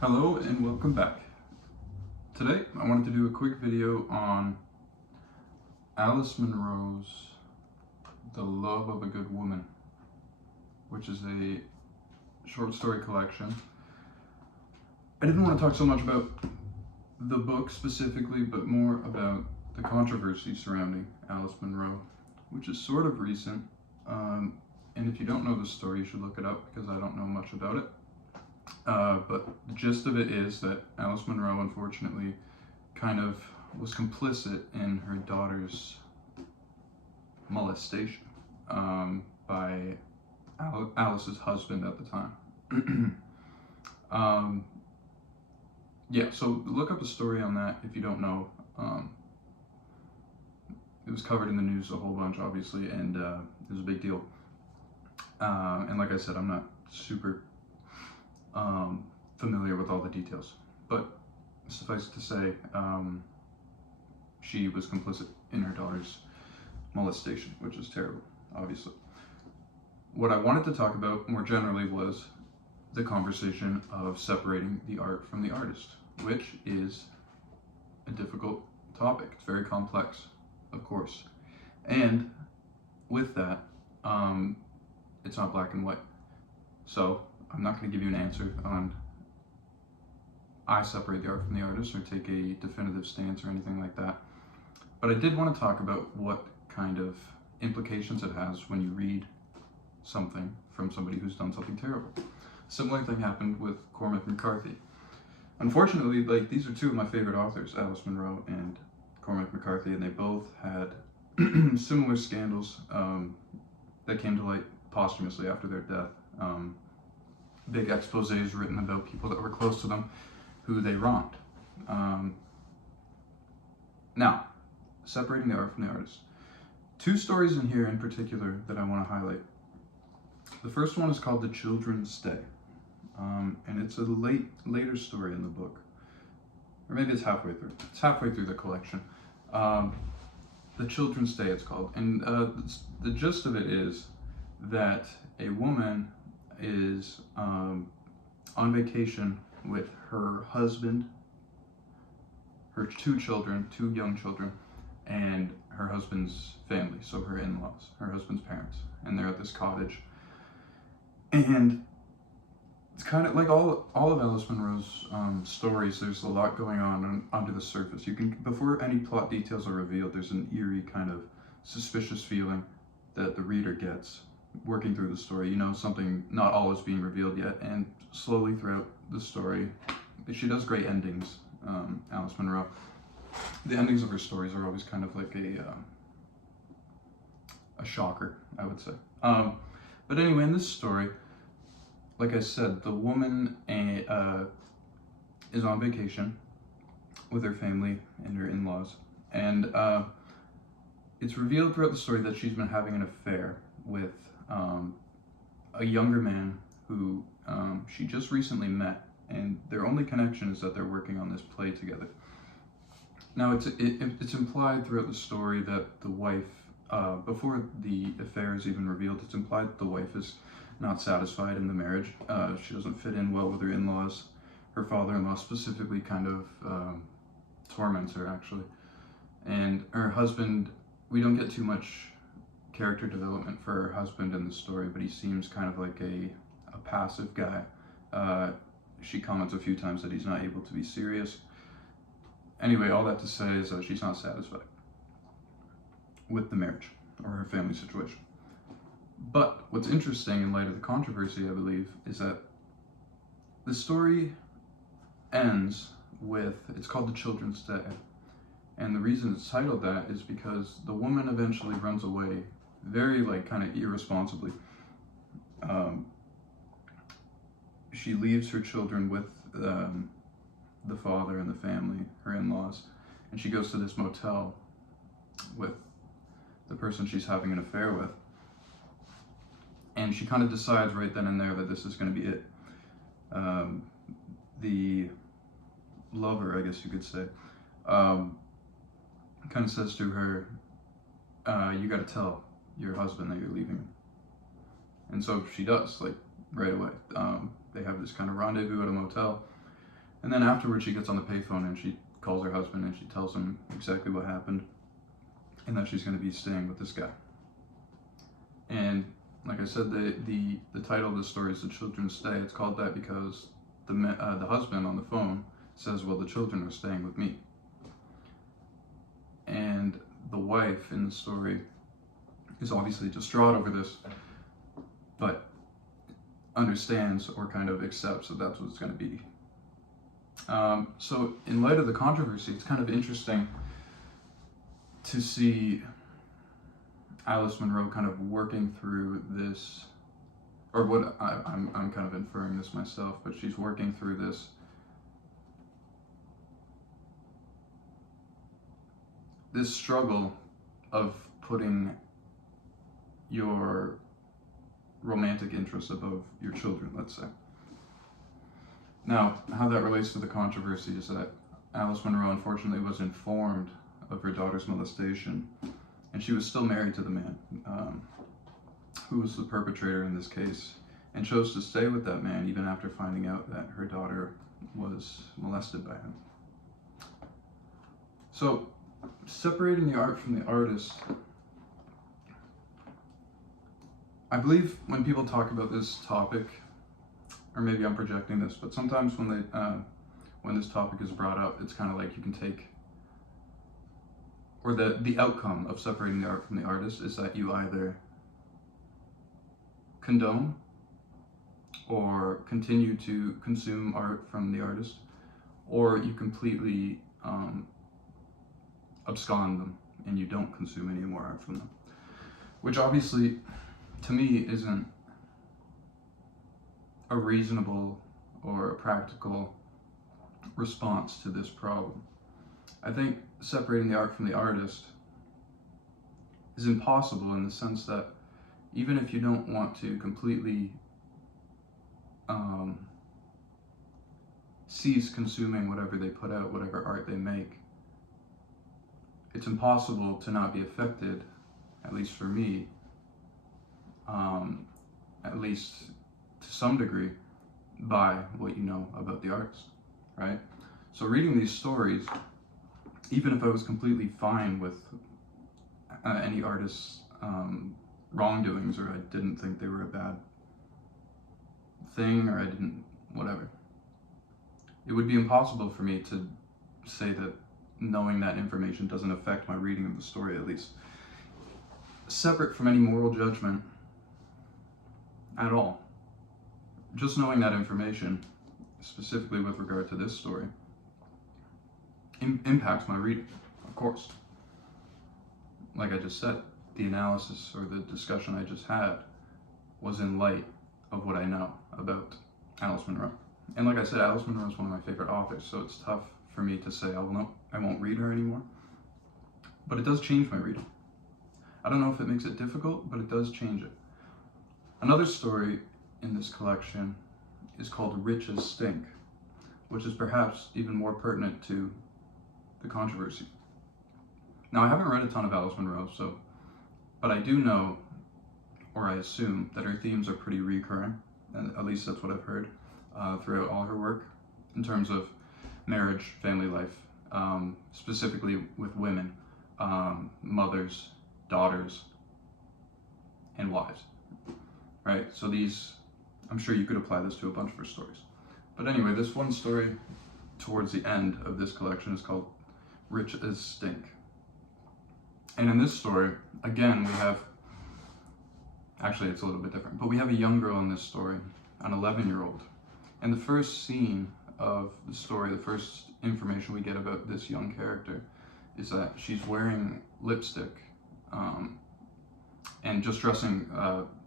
Hello and welcome back. Today I wanted to do a quick video on Alice Munro's The Love of a Good Woman, which is a short story collection. I didn't want to talk so much about the book specifically, but more about the controversy surrounding Alice Munro, which is sort of recent. And if you don't know the story, you should look it up because I don't know much about it. But the gist of it is that Alice Munro, unfortunately, kind of was complicit in her daughter's molestation by Alice's husband at the time. Yeah, so look up a story on that if you don't know. It was covered in the news a whole bunch, obviously, and it was a big deal. And like I said, I'm not super familiar with all the details, but suffice to say, she was complicit in her daughter's molestation, which is terrible, obviously. What I wanted to talk about more generally was the conversation of separating the art from the artist, which is a difficult topic. It's very complex, of course. And with that, it's not black and white. So I'm not going to give you an answer on I separate the art from the artist or take a definitive stance or anything like that. But I did want to talk about what kind of implications it has when you read something from somebody who's done something terrible. Similar thing happened with Cormac McCarthy. Unfortunately, these are two of my favorite authors, Alice Munro and Cormac McCarthy, and they both had similar scandals that came to light posthumously after their death. Big exposés written about people that were close to them who they wronged. Now, separating the art from the artist. Two stories in here in particular that I want to highlight. The first one is called The Children's Stay, and it's a later story in the book, or maybe it's halfway through. It's halfway through the collection. The Children's Stay, it's called, and the gist of it is that a woman is on vacation with her husband, her two young children, and her husband's family, so her in-laws, her husband's parents, and they're at this cottage. And it's kind of like all of Alice Munro's stories, there's a lot going on under the surface. You can, before any plot details are revealed, there's an eerie kind of suspicious feeling that the reader gets working through the story. You know, something, not all is being revealed yet, and slowly throughout the story, she does great endings, Alice Munro. The endings of her stories are always kind of like a shocker, I would say. But anyway, in this story, like I said, the woman is on vacation with her family and her in-laws, and it's revealed throughout the story that she's been having an affair with a younger man who she just recently met, and their only connection is that they're working on this play together. Now, it's implied throughout the story that the wife, before the affair is even revealed, it's implied that the wife is not satisfied in the marriage. She doesn't fit in well with her in-laws. Her father-in-law specifically kind of torments her, actually. And her husband, we don't get too much character development for her husband in the story, but he seems kind of like a passive guy. She comments a few times that he's not able to be serious. Anyway, all that to say is that she's not satisfied with the marriage or her family situation. But what's interesting in light of the controversy, I believe, is that the story ends with, it's called The Children's Stay. And the reason it's titled that is because the woman eventually runs away very, kind of irresponsibly. She leaves her children with the father and the family, her in-laws, and she goes to this motel with the person she's having an affair with. And she kind of decides right then and there that this is going to be it. The lover, I guess you could say, kind of says to her, you got to tell your husband that you're leaving him. And so she does, right away. They have this kind of rendezvous at a motel. And then afterwards she gets on the payphone and she calls her husband and she tells him exactly what happened and that she's going to be staying with this guy. And like I said, the title of the story is The Children Stay. It's called that because the husband on the phone says, well, the children are staying with me. And the wife in the story is obviously distraught over this, but understands or kind of accepts that that's what it's going to be. So in light of the controversy, it's kind of interesting to see Alice Munro kind of working through this, or what I'm kind of inferring this myself, but she's working through this struggle of putting your romantic interests above your children, let's say. Now, how that relates to the controversy is that Alice Munro unfortunately was informed of her daughter's molestation, and she was still married to the man who was the perpetrator in this case, and chose to stay with that man even after finding out that her daughter was molested by him. So, separating the art from the artist, I believe when people talk about this topic, or maybe I'm projecting this, but sometimes when this topic is brought up, it's kind of like you can take, or the outcome of separating the art from the artist is that you either condone or continue to consume art from the artist, or you completely abscond them and you don't consume any more art from them, which obviously to me isn't a reasonable or a practical response to this problem. I think separating the art from the artist is impossible in the sense that even if you don't want to completely cease consuming whatever they put out, whatever art they make, it's impossible to not be affected, at least for me, at least to some degree, by what you know about the artist, right? So reading these stories, even if I was completely fine with any artist's wrongdoings, or I didn't think they were a bad thing, or I didn't, whatever, it would be impossible for me to say that knowing that information doesn't affect my reading of the story, at least. Separate from any moral judgment at all. Just knowing that information, specifically with regard to this story, impacts my reading, of course. Like I just said, the analysis or the discussion I just had was in light of what I know about Alice Munro. And like I said, Alice Munro is one of my favorite authors, so it's tough for me to say, oh, no, I won't read her anymore. But it does change my reading. I don't know if it makes it difficult, but it does change it. Another story in this collection is called Riches Stink, which is perhaps even more pertinent to the controversy. Now, I haven't read a ton of Alice Munro, but I do know, or I assume, that her themes are pretty recurring, and at least that's what I've heard throughout all her work, in terms of marriage, family life, specifically with women, mothers, daughters, and wives, right? So these, I'm sure you could apply this to a bunch of her stories. But anyway, this one story towards the end of this collection is called Riches Stink. And in this story, again, we have, actually it's a little bit different, but we have a young girl in this story, an 11-year-old. And the first scene of the story, the first information we get about this young character is that she's wearing lipstick and just dressing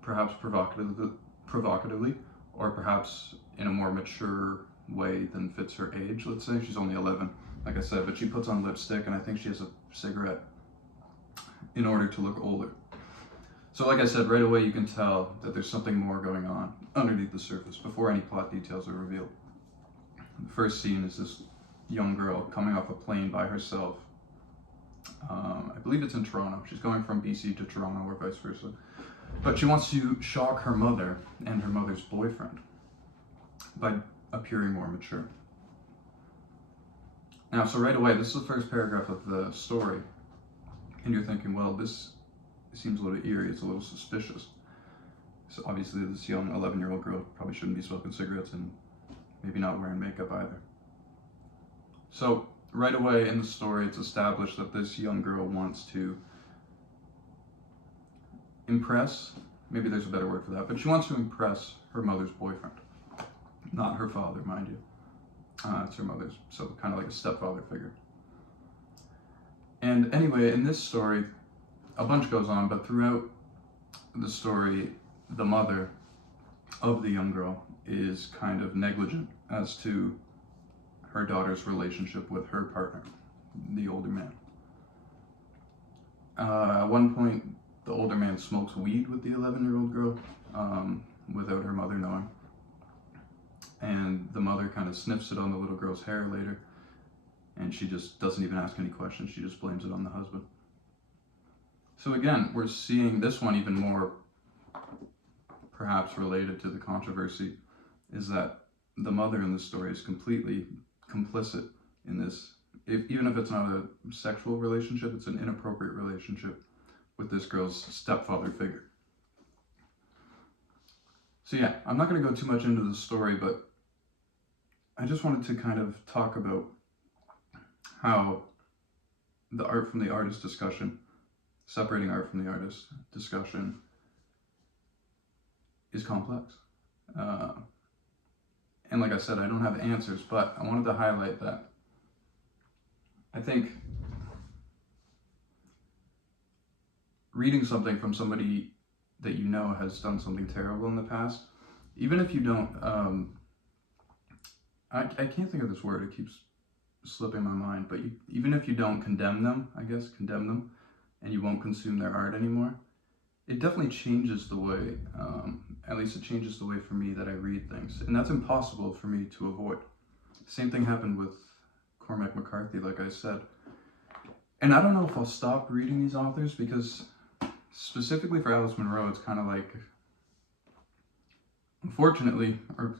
perhaps provocatively, or perhaps in a more mature way than fits her age, let's say. She's only 11, like I said, but she puts on lipstick and I think she has a cigarette in order to look older. So like I said, right away you can tell that there's something more going on underneath the surface before any plot details are revealed. The first scene is this young girl coming off a plane by herself. I believe it's in Toronto. She's going from BC to Toronto or vice versa. But she wants to shock her mother and her mother's boyfriend by appearing more mature. Now, so right away, this is the first paragraph of the story, and you're thinking, well, this seems a little eerie, it's a little suspicious. So obviously this young 11-year-old girl probably shouldn't be smoking cigarettes and maybe not wearing makeup either. So right away in the story, it's established that this young girl wants to impress, maybe there's a better word for that, but she wants to impress her mother's boyfriend. Not her father, mind you. It's her mother's, so kind of like a stepfather figure. And anyway, in this story, a bunch goes on, but throughout the story, the mother of the young girl is kind of negligent as to her daughter's relationship with her partner, the older man. At one point, the older man smokes weed with the 11-year-old girl without her mother knowing. And the mother kind of sniffs it on the little girl's hair later, and she just doesn't even ask any questions, she just blames it on the husband. So again, we're seeing this one even more perhaps related to the controversy, is that the mother in this story is completely complicit in this. Even if it's not a sexual relationship, it's an inappropriate relationship with this girl's stepfather figure. So yeah, I'm not going to go too much into the story, but I just wanted to kind of talk about how the art from the artist discussion, separating art from the artist discussion, is complex. And like I said, I don't have answers, but I wanted to highlight that I think reading something from somebody that you know has done something terrible in the past, even if you don't, I can't think of this word, it keeps slipping my mind, but even if you don't condemn them, and you won't consume their art anymore, it definitely changes the way, at least it changes the way for me that I read things. And that's impossible for me to avoid. Same thing happened with Cormac McCarthy, like I said. And I don't know if I'll stop reading these authors, because specifically for Alice Munro, it's kind of like, unfortunately, or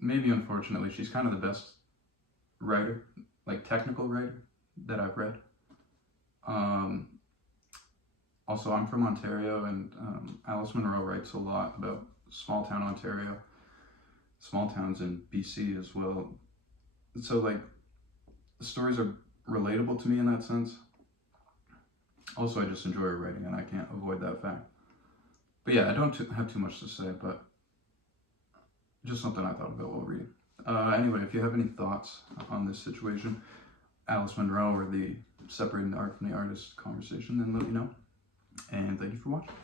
maybe unfortunately, she's kind of the best writer, like technical writer, that I've read. Also, I'm from Ontario, and Alice Munro writes a lot about small town Ontario, small towns in BC as well. So like, the stories are relatable to me in that sense. Also, I just enjoy her writing, and I can't avoid that fact. But yeah, I don't have too much to say, but just something I thought about while reading. Anyway, if you have any thoughts on this situation, Alice Munro or the separating the art from the artist conversation, then let me know. And thank you for watching.